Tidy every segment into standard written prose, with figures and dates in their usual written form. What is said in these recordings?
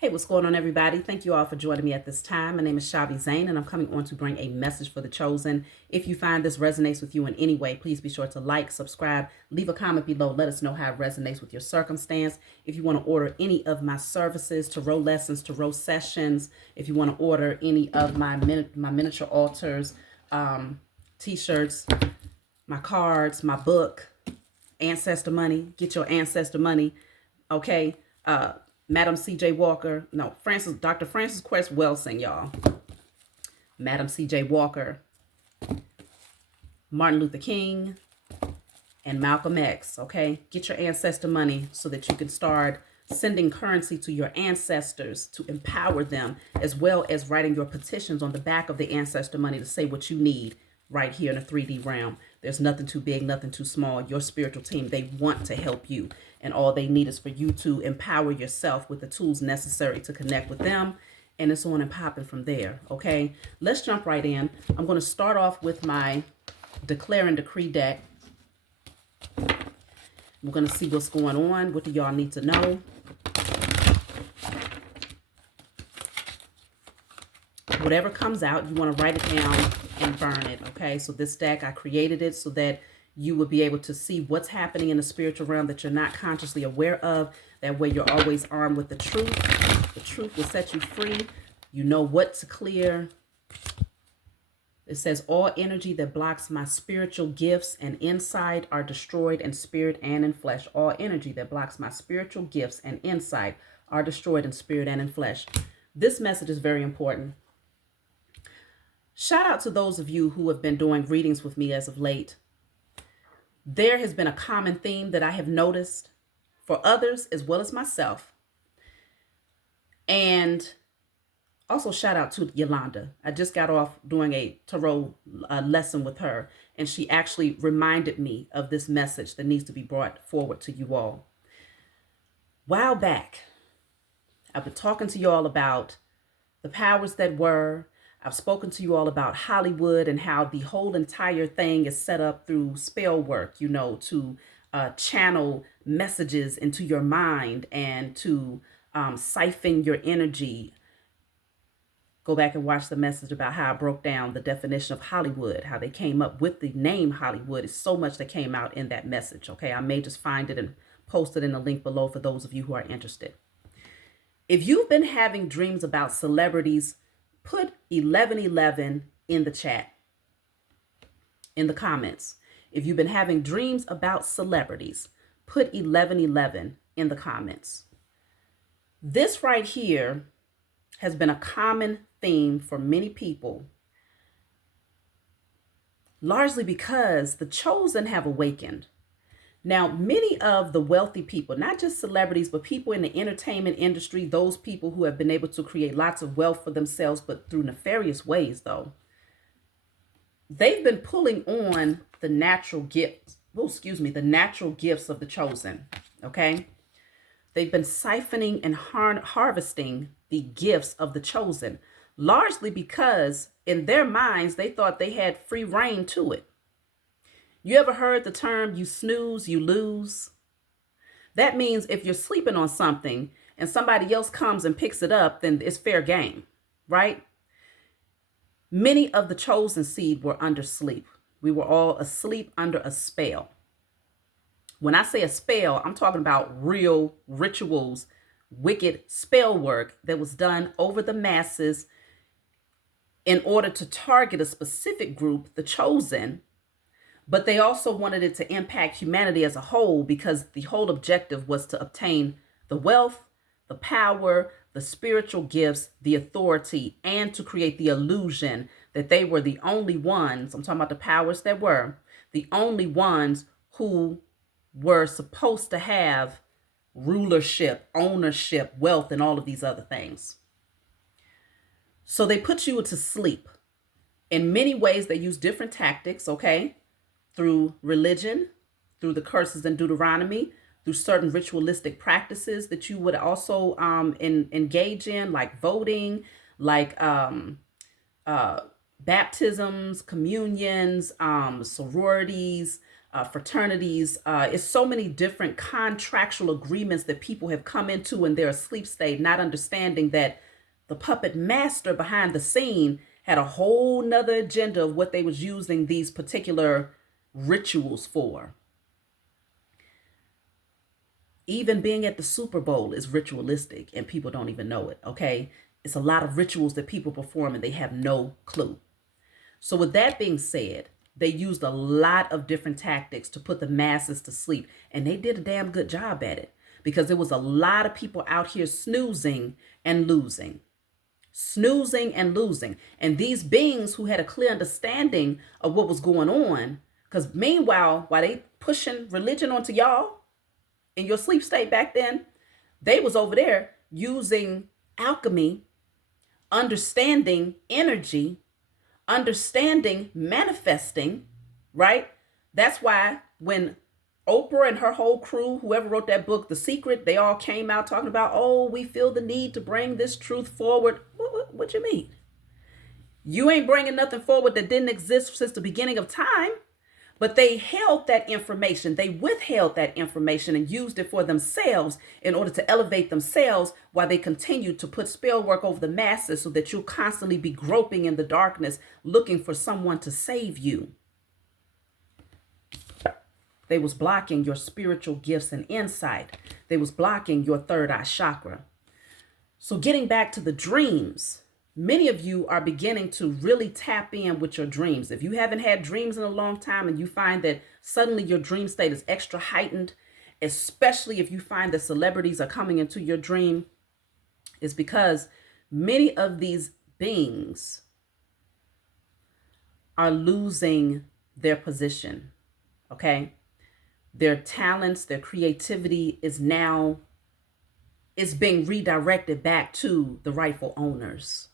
Hey, what's going on, everybody? Thank you all for joining me at this time. My name is Shavi Zane, and I'm coming on to bring a message for the chosen. If you find this resonates with you in any way, please be sure to like, subscribe, leave a comment below. Let us know how it resonates with your circumstance. If you want to order any of my services, tarot lessons, tarot sessions, if you want to order any of my miniature altars, t-shirts, my cards, my book, ancestor money, get your ancestor money, okay? Madam C.J. Walker, no, Dr. Francis Quest Welsing, y'all. Madam C.J. Walker, Martin Luther King, and Malcolm X, okay? Get your ancestor money so that you can start sending currency to your ancestors to empower them, as well as writing your petitions on the back of the ancestor money to say what you need right here in the 3D realm. There's nothing too big, nothing too small. Your spiritual team, they want to help you. And all they need is for you to empower yourself with the tools necessary to connect with them. And it's on and popping from there, okay? Let's jump right in. I'm going to start off with my Declare and Decree deck. We're going to see what's going on. What do y'all need to know? Whatever comes out, you want to write it down and burn it, okay? So this deck, I created it so that you would be able to see what's happening in the spiritual realm that you're not consciously aware of. That way you're always armed with the truth. The truth will set you free. You know what to clear. It says, all energy that blocks my spiritual gifts and insight are destroyed in spirit and in flesh. All energy that blocks my spiritual gifts and insight are destroyed in spirit and in flesh. This message is very important. Shout out to those of you who have been doing readings with me as of late. There has been a common theme that I have noticed for others as well as myself. And also shout out to Yolanda. I just got off doing a tarot lesson with her, and she actually reminded me of this message that needs to be brought forward to you all. A while back, I've been talking to you all about the powers that were. I've spoken to you all about Hollywood and how the whole entire thing is set up through spell work, you know, to channel messages into your mind and to siphon your energy. Go back and watch the message about how I broke down the definition of Hollywood, how they came up with the name Hollywood. It's so much that came out in that message, okay? I may just find it and post it in the link below for those of you who are interested. If you've been having dreams about celebrities, put 1111 in the chat, in the comments. If you've been having dreams about celebrities, put 1111 in the comments. This right here has been a common theme for many people, largely because the chosen have awakened. Now, many of the wealthy people, not just celebrities, but people in the entertainment industry, those people who have been able to create lots of wealth for themselves, but through nefarious ways, though, they've been pulling on the natural gifts, the natural gifts of the chosen, okay? They've been siphoning and harvesting the gifts of the chosen, largely because in their minds, they thought they had free reign to it. You ever heard the term, you snooze, you lose? That means if you're sleeping on something and somebody else comes and picks it up, then it's fair game, right? Many of the chosen seed were under sleep. We were all asleep under a spell. When I say a spell, I'm talking about real rituals, wicked spell work that was done over the masses in order to target a specific group, the chosen. But they also wanted it to impact humanity as a whole because the whole objective was to obtain the wealth, the power, the spiritual gifts, the authority, and to create the illusion that they were the only ones, I'm talking about the powers that were, the only ones who were supposed to have rulership, ownership, wealth, and all of these other things. So they put you to sleep. In many ways, they use different tactics, okay? Through religion, through the curses in Deuteronomy, through certain ritualistic practices that you would also engage in, like voting, like baptisms, communions, sororities, fraternities. It's so many different contractual agreements that people have come into in their sleep state, not understanding that the puppet master behind the scene had a whole nother agenda of what they was using these particular rituals for. Even being at the Super Bowl is ritualistic and people don't even know it, okay? It's a lot of rituals that people perform and they have no clue. So with that being said, they used a lot of different tactics to put the masses to sleep, and they did a damn good job at it because there was a lot of people out here snoozing and losing. Snoozing and losing. And these beings who had a clear understanding of what was going on, because meanwhile, while they pushing religion onto y'all in your sleep state back then, they was over there using alchemy, understanding energy, understanding manifesting, right? That's why when Oprah and her whole crew, whoever wrote that book, The Secret, they all came out talking about, oh, we feel the need to bring this truth forward. What you mean? You ain't bringing nothing forward that didn't exist since the beginning of time. But they held that information, they withheld that information and used it for themselves in order to elevate themselves while they continued to put spell work over the masses so that you'll constantly be groping in the darkness looking for someone to save you. They was blocking your spiritual gifts and insight. They was blocking your third eye chakra. So getting back to the dreams, many of you are beginning to really tap in with your dreams. If you haven't had dreams in a long time and you find that suddenly your dream state is extra heightened, especially if you find that celebrities are coming into your dream, it's because many of these beings are losing their position, okay? Their talents, their creativity is being redirected back to the rightful owners.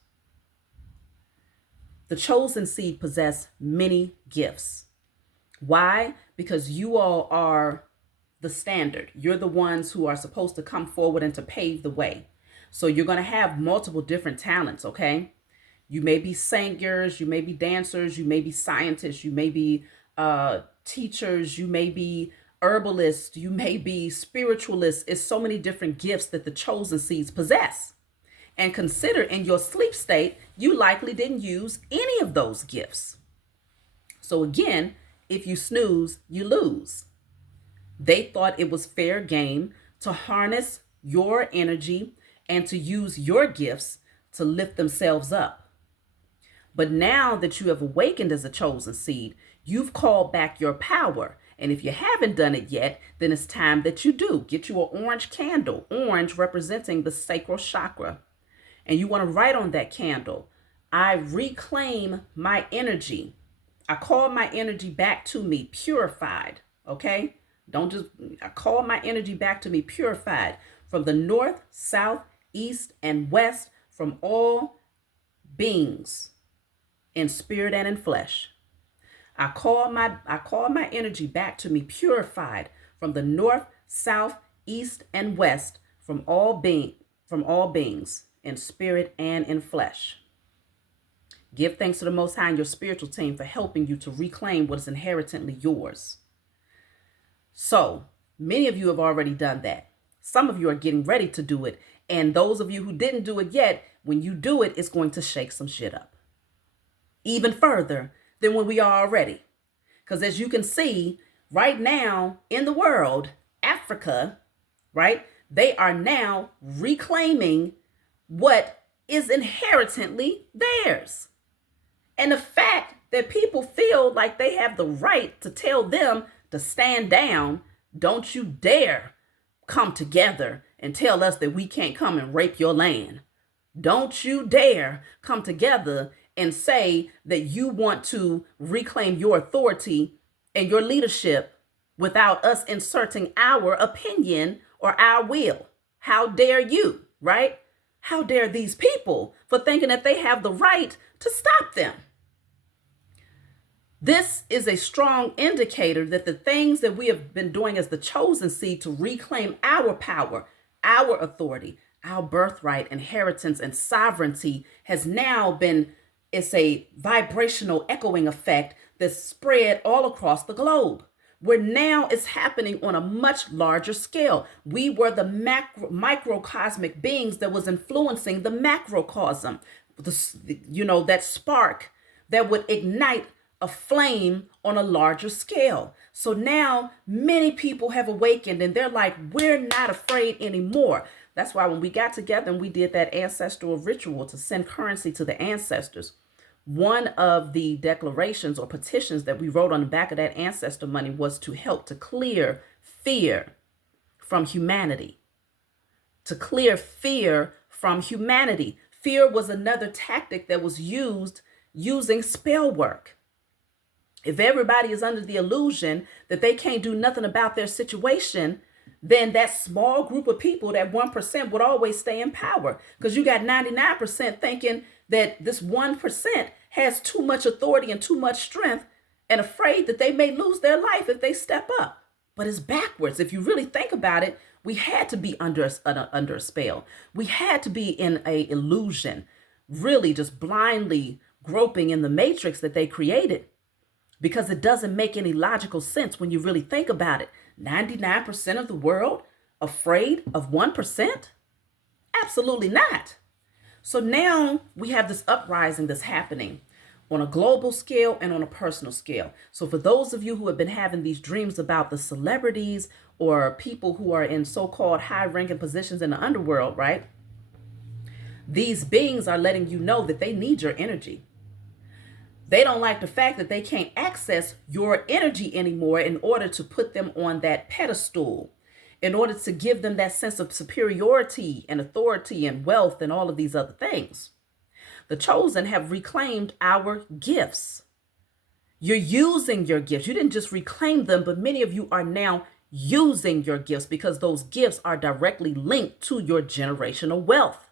The chosen seed possess many gifts. Why? Because you all are the standard. You're the ones who are supposed to come forward and to pave the way. So you're going to have multiple different talents, okay? You may be singers, you may be dancers, you may be scientists, you may be teachers, you may be herbalists, you may be spiritualists. It's so many different gifts that the chosen seeds possess. And consider in your sleep state, you likely didn't use any of those gifts. So again, if you snooze, you lose. They thought it was fair game to harness your energy and to use your gifts to lift themselves up. But now that you have awakened as a chosen seed, you've called back your power. And if you haven't done it yet, then it's time that you do. Get you an orange candle, orange representing the sacral chakra. And you want to write on that candle, I reclaim my energy. I call my energy back to me purified, okay? I call my energy back to me purified from the north, south, east, and west, from all beings in spirit and in flesh. I call my energy back to me purified from the north, south, east, and west, from all beings in spirit and in flesh. Give thanks to the Most High and your spiritual team for helping you to reclaim what is inherently yours. So many of you have already done that. Some of you are getting ready to do it. And those of you who didn't do it yet, when you do it, it's going to shake some shit up. Even further than when we are already. Because as you can see, right now in the world, Africa, right, they are now reclaiming what is inherently theirs. And the fact that people feel like they have the right to tell them to stand down, don't you dare come together and tell us that we can't come and rape your land. Don't you dare come together and say that you want to reclaim your authority and your leadership without us inserting our opinion or our will. How dare you, right? How dare these people for thinking that they have the right to stop them? This is a strong indicator that the things that we have been doing as the chosen seed to reclaim our power, our authority, our birthright, inheritance, and sovereignty has now been, it's a vibrational echoing effect that's spread all across the globe. where now it's happening on a much larger scale. We were the microcosmic beings that was influencing the macrocosm, that spark that would ignite a flame on a larger scale. So now many people have awakened and they're like, we're not afraid anymore. That's why when we got together and we did that ancestral ritual to send currency to the ancestors, one of the declarations or petitions that we wrote on the back of that ancestor money was to help to clear fear from humanity. To clear fear from humanity. Fear was another tactic that was used using spell work. If everybody is under the illusion that they can't do nothing about their situation, then that small group of people, that 1%, would always stay in power, because you got 99% thinking that this 1% has too much authority and too much strength and afraid that they may lose their life if they step up. But it's backwards. If you really think about it, we had to be under a spell. We had to be in an illusion, really just blindly groping in the matrix that they created, because it doesn't make any logical sense when you really think about it. 99% of the world afraid of 1%? Absolutely not. So now we have this uprising that's happening on a global scale and on a personal scale. So for those of you who have been having these dreams about the celebrities or people who are in so-called high-ranking positions in the underworld, right? These beings are letting you know that they need your energy. They don't like the fact that they can't access your energy anymore in order to put them on that pedestal, in order to give them that sense of superiority and authority and wealth and all of these other things. The chosen have reclaimed our gifts. You're using your gifts. You didn't just reclaim them, but many of you are now using your gifts because those gifts are directly linked to your generational wealth.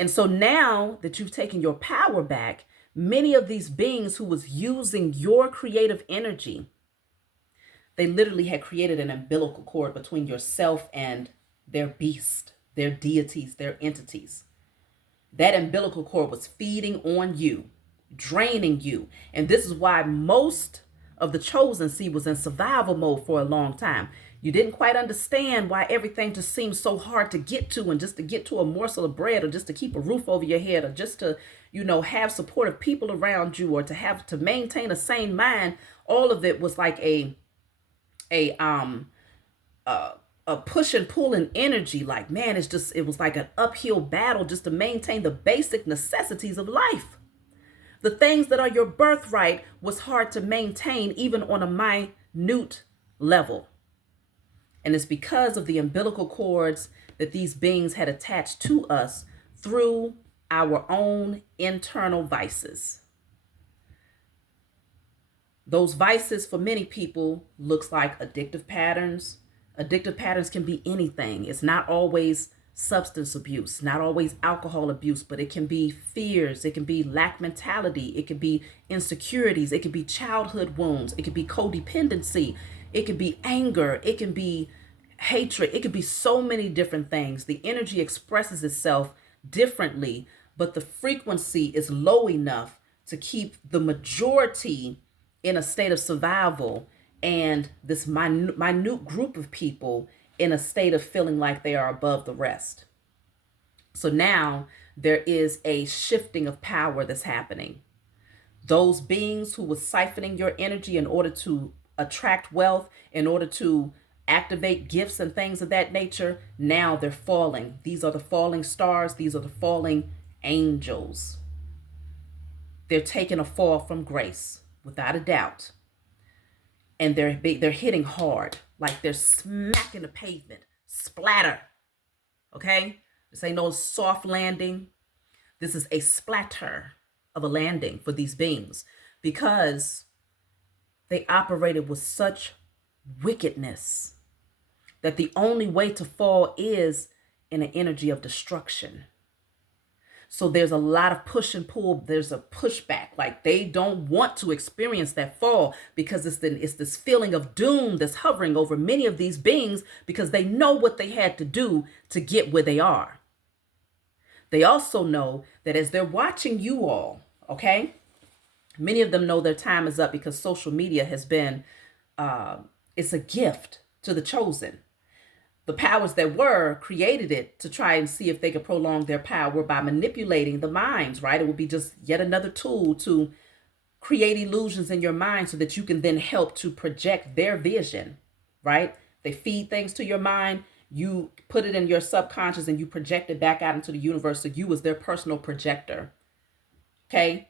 And so now that you've taken your power back, many of these beings who was using your creative energy, they literally had created an umbilical cord between yourself and their beast, their deities, their entities. That umbilical cord was feeding on you, draining you. And this is why most of the chosen seed was in survival mode for a long time. You didn't quite understand why everything just seemed so hard to get to, and just to get to a morsel of bread, or just to keep a roof over your head, or just to, have supportive people around you, or to maintain a sane mind. All of it was like a push and pull and energy. Like, man, it was like an uphill battle just to maintain the basic necessities of life. The things that are your birthright was hard to maintain even on a minute level. And it's because of the umbilical cords that these beings had attached to us through our own internal vices. Those vices for many people looks like addictive patterns. Addictive patterns can be anything. It's not always substance abuse, not always alcohol abuse, but it can be fears. It can be lack mentality. It can be insecurities. It can be childhood wounds. It can be codependency. It could be anger. It can be hatred. It could be so many different things. The energy expresses itself differently, but the frequency is low enough to keep the majority in a state of survival, and this minute group of people in a state of feeling like they are above the rest. So now there is a shifting of power that's happening. Those beings who were siphoning your energy in order to attract wealth, in order to activate gifts and things of that nature, now they're falling. These are the falling stars. These are the falling angels. They're taking a fall from grace, without a doubt. And they're hitting hard, like they're smacking the pavement. Splatter. Okay? This ain't no soft landing. This is a splatter of a landing for these beings, because they operated with such wickedness that the only way to fall is in an energy of destruction. So there's a lot of push and pull. There's a pushback. Like, they don't want to experience that fall, because it's this feeling of doom that's hovering over many of these beings, because they know what they had to do to get where they are. They also know that as they're watching you all, okay, Many of them know their time is up because social media has been, it's a gift to the chosen. The powers that were created it to try and see if they could prolong their power by manipulating the minds, right? It would be just yet another tool to create illusions in your mind so that you can then help to project their vision, right? They feed things to your mind, you put it in your subconscious and you project it back out into the universe. So you was their personal projector. Okay.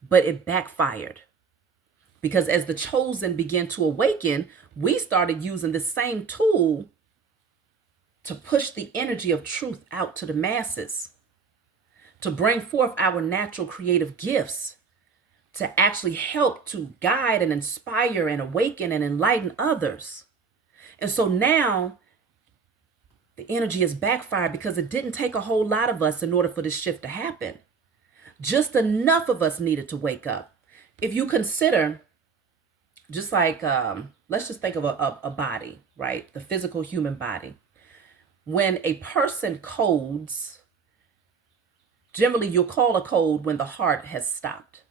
But it backfired because as the chosen began to awaken, we started using the same tool to push the energy of truth out to the masses, to bring forth our natural creative gifts, to actually help to guide and inspire and awaken and enlighten others. And so now the energy is backfired because it didn't take a whole lot of us in order for this shift to happen. Just enough of us needed to wake up. If you consider, just like, let's just think of a body, right? The physical human body. When a person codes, generally you'll call a code when the heart has stopped.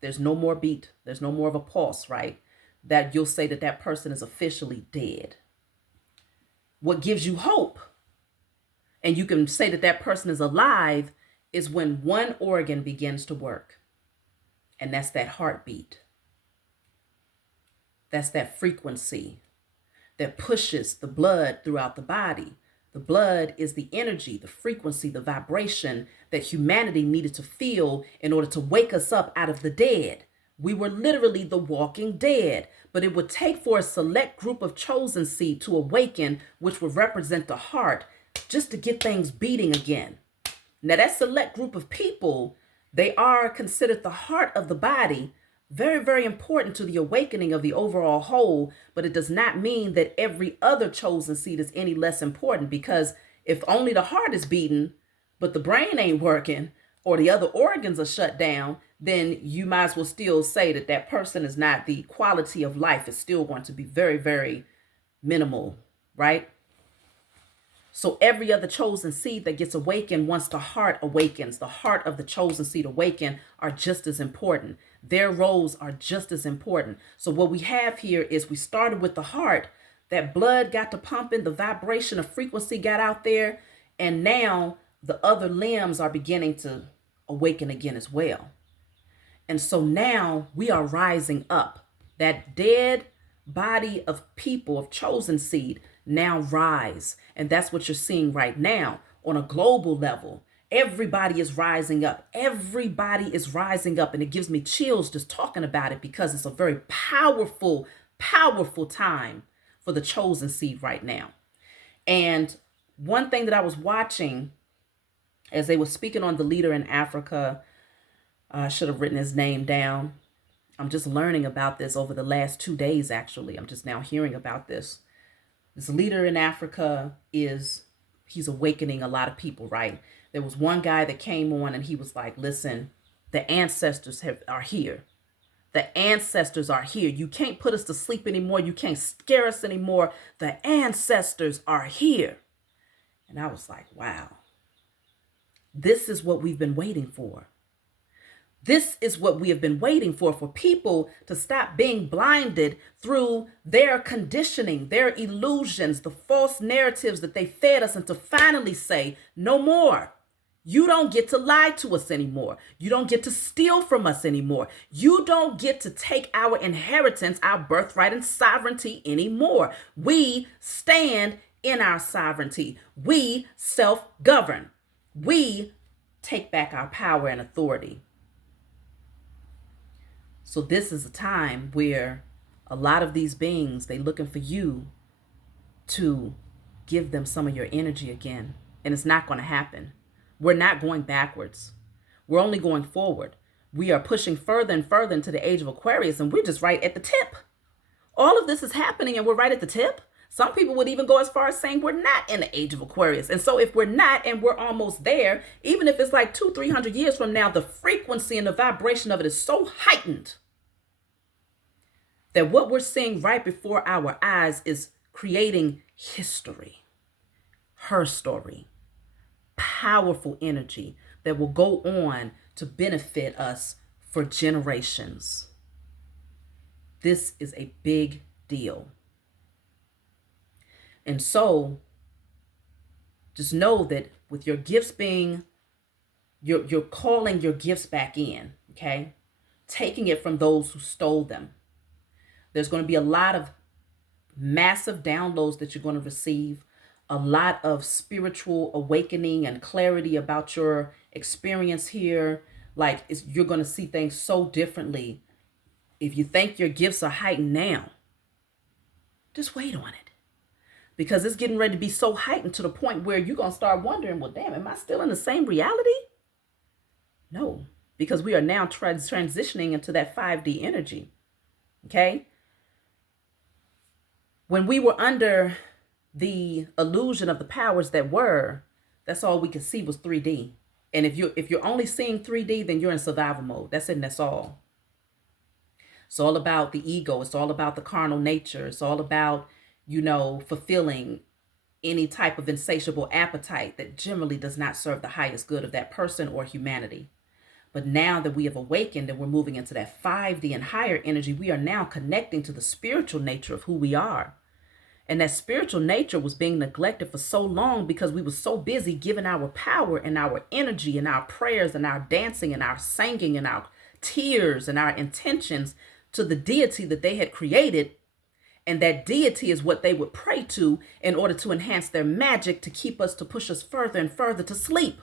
There's no more beat. There's no more of a pulse, right? That you'll say that that person is officially dead. What gives you hope, and you can say that that person is alive, is when one organ begins to work. And that's that heartbeat. That's that frequency that pushes the blood throughout the body. The blood is the energy, the frequency, the vibration that humanity needed to feel in order to wake us up out of the dead. We were literally the walking dead, but it would take for a select group of chosen seed to awaken, which would represent the heart, just to get things beating again. Now, that select group of people, they are considered the heart of the body, very, very important to the awakening of the overall whole, but it does not mean that every other chosen seed is any less important, because if only the heart is beating, but the brain ain't working, or the other organs are shut down, then you might as well still say that that person is not, the quality of life is still going to be very, very minimal, right? So every other chosen seed that gets awakened, once the heart awakens, the heart of the chosen seed awaken, are just as important. Their roles are just as important. So what we have here is we started with the heart, that blood got to pumping, the vibration of frequency got out there, and now the other limbs are beginning to awaken again as well. And so now we are rising up. That dead body of people, of chosen seed, now rise. And that's what you're seeing right now on a global level. Everybody is rising up. Everybody is rising up. And it gives me chills just talking about it, because it's a very powerful, powerful time for the chosen seed right now. And one thing that I was watching as they were speaking on the leader in Africa, I should have written his name down. I'm just learning about this over the last 2 days, actually. I'm just now hearing about this. This leader in Africa he's awakening a lot of people, right? There was one guy that came on and he was like, listen, the ancestors are here. The ancestors are here. You can't put us to sleep anymore. You can't scare us anymore. The ancestors are here. And I was like, wow, this is what we've been waiting for. This is what we have been waiting for people to stop being blinded through their conditioning, their illusions, the false narratives that they fed us, and to finally say, no more. You don't get to lie to us anymore. You don't get to steal from us anymore. You don't get to take our inheritance, our birthright and sovereignty anymore. We stand in our sovereignty. We self-govern. We take back our power and authority. So this is a time where a lot of these beings, they're looking for you to give them some of your energy again. And it's not going to happen. We're not going backwards. We're only going forward. We are pushing further and further into the age of Aquarius, and we're just right at the tip. All of this is happening and we're right at the tip. Some people would even go as far as saying we're not in the age of Aquarius. And so if we're not, and we're almost there, even if it's like 200-300 years from now, the frequency and the vibration of it is so heightened that what we're seeing right before our eyes is creating history, her story, powerful energy that will go on to benefit us for generations. This is a big deal. And so just know that with your gifts being, you're calling your gifts back in, okay? Taking it from those who stole them. There's going to be a lot of massive downloads that you're going to receive, a lot of spiritual awakening and clarity about your experience here. Like you're going to see things so differently. If you think your gifts are heightened now, just wait on it, because it's getting ready to be so heightened to the point where you're going to start wondering, well, damn, am I still in the same reality? No, because we are now transitioning into that 5D energy. Okay. When we were under the illusion of the powers that were, that's all we could see was 3D. And if you're only seeing 3D, then you're in survival mode. That's it, and that's all. It's all about the ego. It's all about the carnal nature. It's all about, fulfilling any type of insatiable appetite that generally does not serve the highest good of that person or humanity. But now that we have awakened and we're moving into that 5D and higher energy, we are now connecting to the spiritual nature of who we are. And that spiritual nature was being neglected for so long because we were so busy giving our power and our energy and our prayers and our dancing and our singing and our tears and our intentions to the deity that they had created. And that deity is what they would pray to in order to enhance their magic to push us further and further to sleep.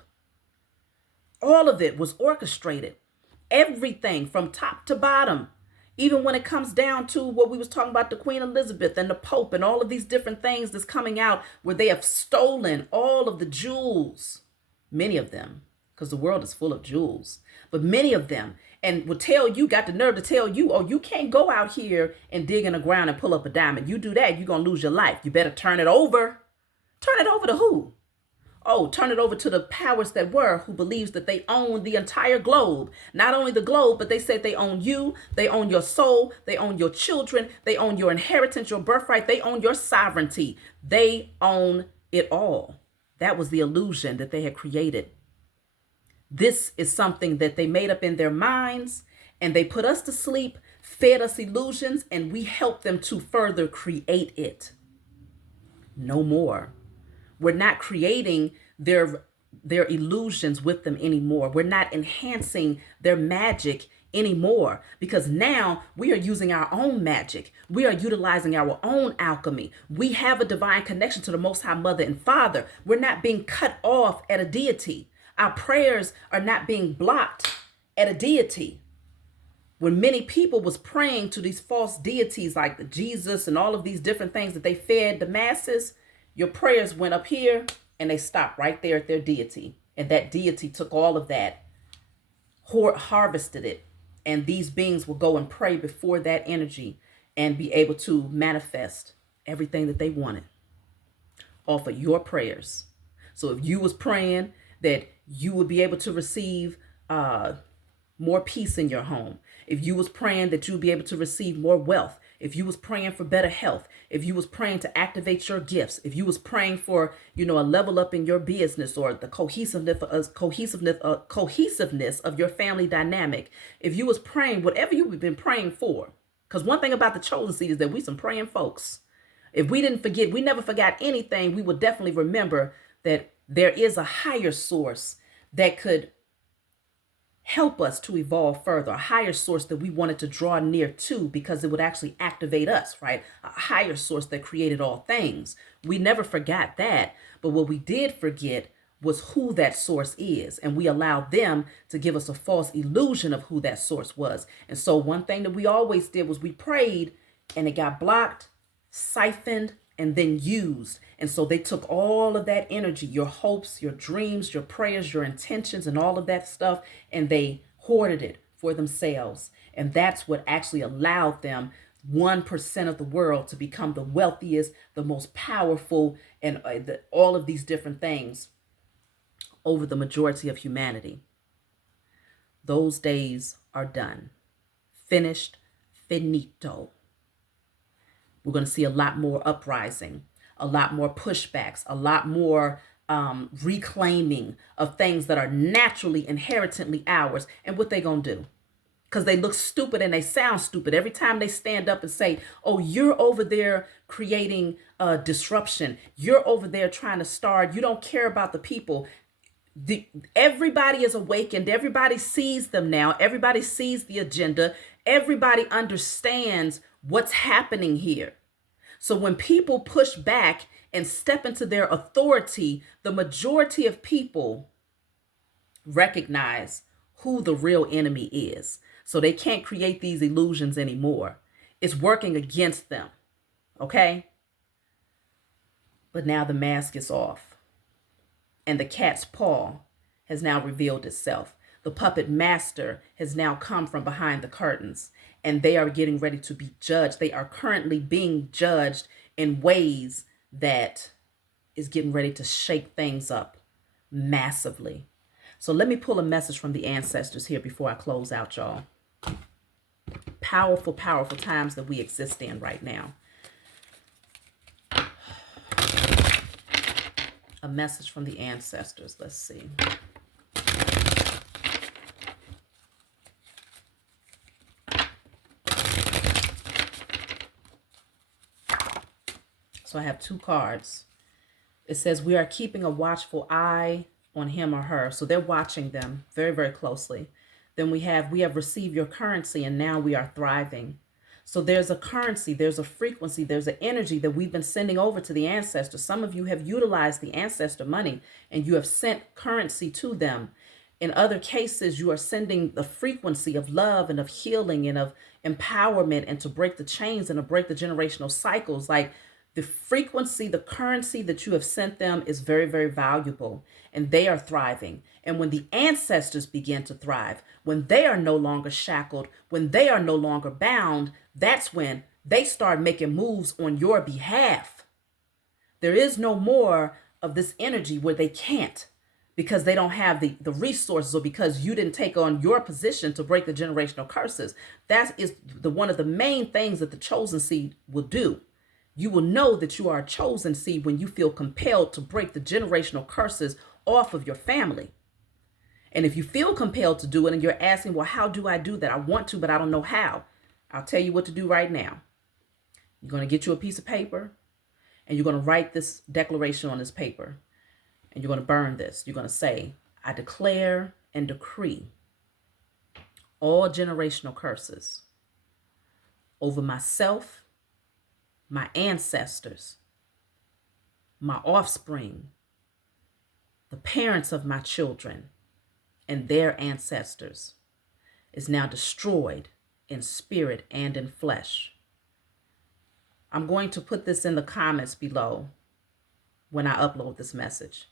All of it was orchestrated. Everything from top to bottom. Even when it comes down to what we was talking about, the Queen Elizabeth and the Pope and all of these different things that's coming out where they have stolen all of the jewels. Many of them, because the world is full of jewels. But many of them, and got the nerve to tell you, oh, you can't go out here and dig in the ground and pull up a diamond. You do that, you're going to lose your life. You better turn it over. Turn it over to who? Oh, turn it over to the powers that were, who believes that they own the entire globe. Not only the globe, but they said they own you, they own your soul, they own your children, they own your inheritance, your birthright, they own your sovereignty. They own it all. That was the illusion that they had created. This is something that they made up in their minds, and they put us to sleep, fed us illusions, and we helped them to further create it. No more. We're not creating their illusions with them anymore. We're not enhancing their magic anymore, because now we are using our own magic. We are utilizing our own alchemy. We have a divine connection to the Most High Mother and Father. We're not being cut off at a deity. Our prayers are not being blocked at a deity. When many people was praying to these false deities like Jesus and all of these different things that they fed the masses, your prayers went up here and they stopped right there at their deity. And that deity took all of that, harvested it. And these beings will go and pray before that energy and be able to manifest everything that they wanted off of your prayers. So if you was praying that you would be able to receive more peace in your home, if you was praying that you would be able to receive more wealth, if you was praying for better health, if you was praying to activate your gifts, if you was praying for, a level up in your business or the cohesiveness of your family dynamic, if you was praying, whatever you've been praying for, because one thing about the chosen seed is that we some praying folks. If we didn't forget, we never forgot anything, we would definitely remember that there is a higher source that could help us to evolve further, a higher source that we wanted to draw near to because it would actually activate us, right? A higher source that created all things. We never forgot that. But what we did forget was who that source is. And we allowed them to give us a false illusion of who that source was. And so one thing that we always did was we prayed and it got blocked, siphoned, and then used. And so they took all of that energy, your hopes, your dreams, your prayers, your intentions, and all of that stuff, and they hoarded it for themselves. And that's what actually allowed them 1% of the world to become the wealthiest, the most powerful, and all of these different things over the majority of humanity. Those days are done. Finished. Finito. We're going to see a lot more uprising, a lot more pushbacks, a lot more reclaiming of things that are naturally, inherently ours. And what they going to do? because they look stupid and they sound stupid. Every time they stand up and say, oh, you're over there creating disruption. You're over there trying to start. You don't care about the people. Everybody is awakened. Everybody sees them now. Everybody sees the agenda. Everybody understands what's happening here. So when people push back and step into their authority, the majority of people recognize who the real enemy is. So they can't create these illusions anymore. It's working against them. Okay? But now the mask is off. And the cat's paw has now revealed itself. The puppet master has now come from behind the curtains. And they are getting ready to be judged. They are currently being judged in ways that is getting ready to shake things up massively. So let me pull a message from the ancestors here before I close out, y'all. Powerful, powerful times that we exist in right now. A message from the ancestors. Let's see. So I have two cards. It says we are keeping a watchful eye on him or her. So they're watching them very, very closely. Then we have received your currency and now we are thriving. So there's a currency, there's a frequency, there's an energy that we've been sending over to the ancestors. Some of you have utilized the ancestor money and you have sent currency to them. In other cases, you are sending the frequency of love and of healing and of empowerment and to break the chains and to break the generational cycles. Like the frequency, the currency that you have sent them is very, very valuable and they are thriving. And when the ancestors begin to thrive, when they are no longer shackled, when they are no longer bound, that's when they start making moves on your behalf. There is no more of this energy where they can't because they don't have the resources or because you didn't take on your position to break the generational curses. That is one of the main things that the chosen seed will do. You will know that you are a chosen seed when you feel compelled to break the generational curses off of your family. And if you feel compelled to do it and you're asking, well, how do I do that? I want to, but I don't know how. I'll tell you what to do right now. You're going to get you a piece of paper and you're going to write this declaration on this paper and you're going to burn this. You're going to say, I declare and decree all generational curses over myself, my ancestors, my offspring, the parents of my children, and their ancestors is now destroyed in spirit and in flesh. I'm going to put this in the comments below when I upload this message.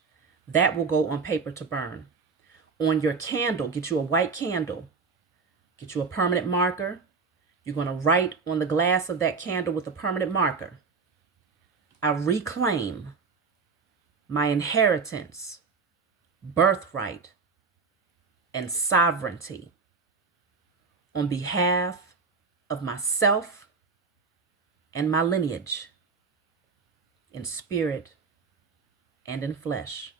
That will go on paper to burn. On your candle, get you a white candle, get you a permanent marker. You're going to write on the glass of that candle with a permanent marker, I reclaim my inheritance, birthright, and sovereignty on behalf of myself and my lineage in spirit and in flesh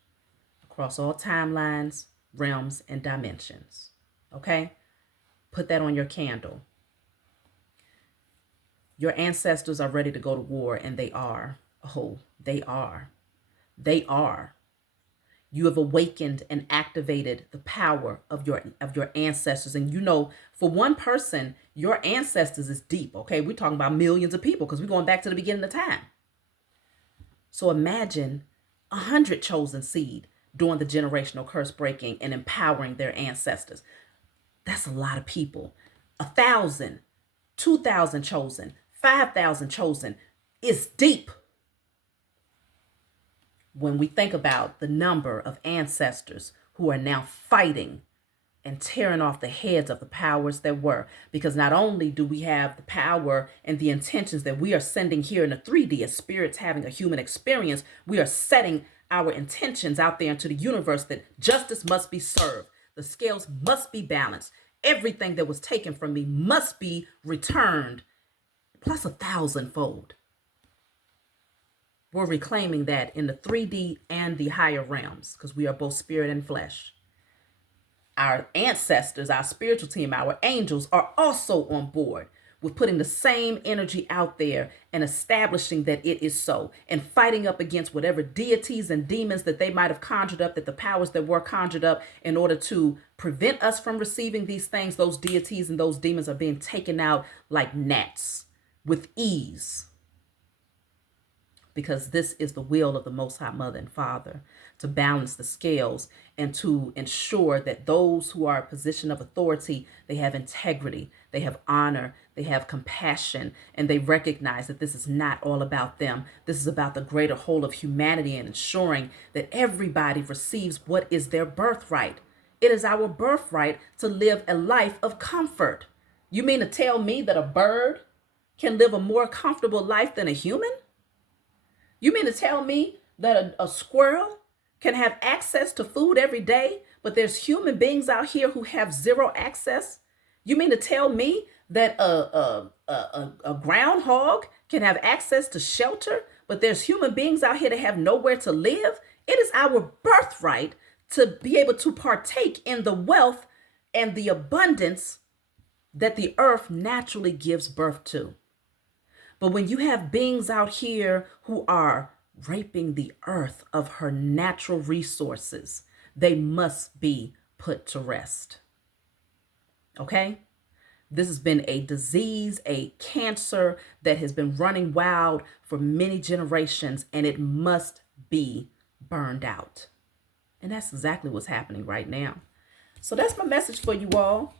across all timelines, realms, and dimensions. Okay? Put that on your candle. Your ancestors are ready to go to war, and they are. Oh, they are. They are. You have awakened and activated the power of your ancestors. And you know, for one person, your ancestors is deep, okay? We're talking about millions of people because we're going back to the beginning of time. So imagine 100 chosen seed doing the generational curse breaking and empowering their ancestors. That's a lot of people. 1,000, 2,000 chosen, 5,000 chosen. It's deep. When we think about the number of ancestors who are now fighting and tearing off the heads of the powers that were, because not only do we have the power and the intentions that we are sending here in the 3D as spirits having a human experience, we are setting our intentions out there into the universe that justice must be served. The scales must be balanced. Everything that was taken from me must be returned, plus 1,000-fold. We're reclaiming that in the 3D and the higher realms because we are both spirit and flesh. our ancestors, our spiritual team, our angels are also on board with putting the same energy out there and establishing that it is so, and fighting up against whatever deities and demons that they might have conjured up, that the powers that were conjured up in order to prevent us from receiving these things. Those deities and those demons are being taken out like gnats with ease, because this is the will of the Most High Mother and Father, to balance the scales and to ensure that those who are in a position of authority, they have integrity, they have honor, they have compassion, and they recognize that this is not all about them. This is about the greater whole of humanity, and ensuring that everybody receives what is their birthright. It is our birthright to live a life of comfort. You mean to tell me that a bird can live a more comfortable life than a human? You mean to tell me that a squirrel can have access to food every day, but there's human beings out here who have zero access? You mean to tell me that a groundhog can have access to shelter, but there's human beings out here that have nowhere to live? It is our birthright to be able to partake in the wealth and the abundance that the earth naturally gives birth to. But when you have beings out here who are raping the earth of her natural resources, they must be put to rest. Okay? This has been a disease, a cancer that has been running wild for many generations, and it must be burned out. And that's exactly what's happening right now. So that's my message for you all.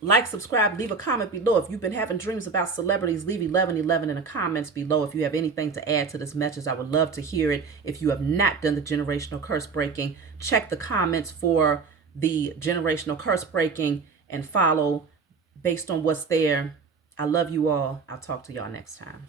Like, subscribe, leave a comment below. If you've been having dreams about celebrities, leave 1111 in the comments below. If you have anything to add to this message, I would love to hear it. If you have not done the generational curse breaking, check the comments for the generational curse breaking and follow based on what's there. I love you all. I'll talk to y'all next time.